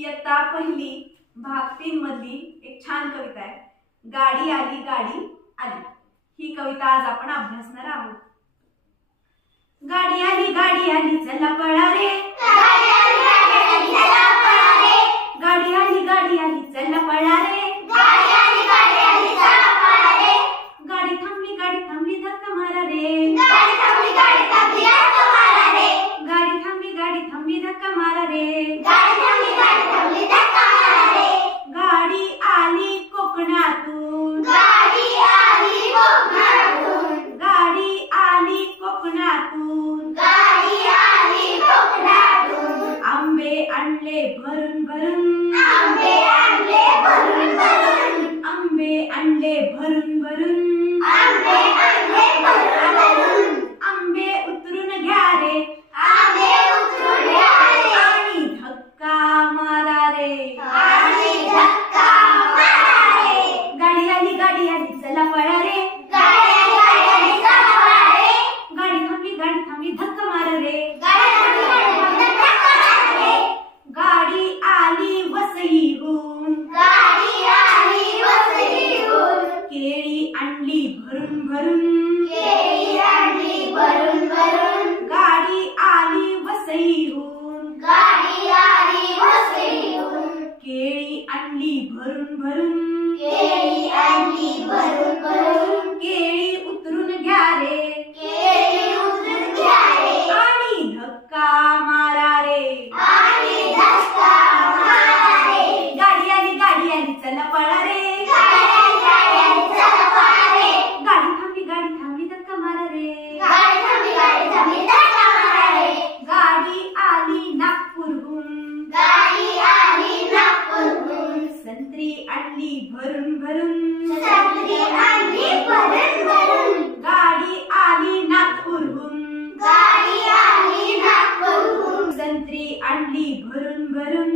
इयत्ता पहिली भाग 3 मधली एक छान कविता आहे. गाडी आली गाडी आली. ही कविता आज आपण अभ्यासणार आहोत. गाडी आली चला पळा रे. गाडी आली चला पळा रे. गाडी आली चला पळा रे. गाडी थांबली धक्का मारा रे. गाडी थांबली धक्का मारा रे. गाडी आली कोकणातून. आंबे आणले भरून भरून. आंबे उतरून घ्या रे. आणि धक्का मारा रे. गाडी आली चला पळा रे. गाडी थांबली धक्का मारा रे. गाडी आली वसईहून. केळी आणली भरून भरून. गाडी आली वसईहून. केळी आणली भरून भरून. केळी उतरून घ्या रे. आणि धक्का मारा रे. गाडी आली चला पळा रे. गाडी थांबली धक्का मारा रे. गाडी आली नागपूरहून. संत्री आणली भरून भरून. गाडी आली नागपूरहून. संत्री आणली भरून भरून.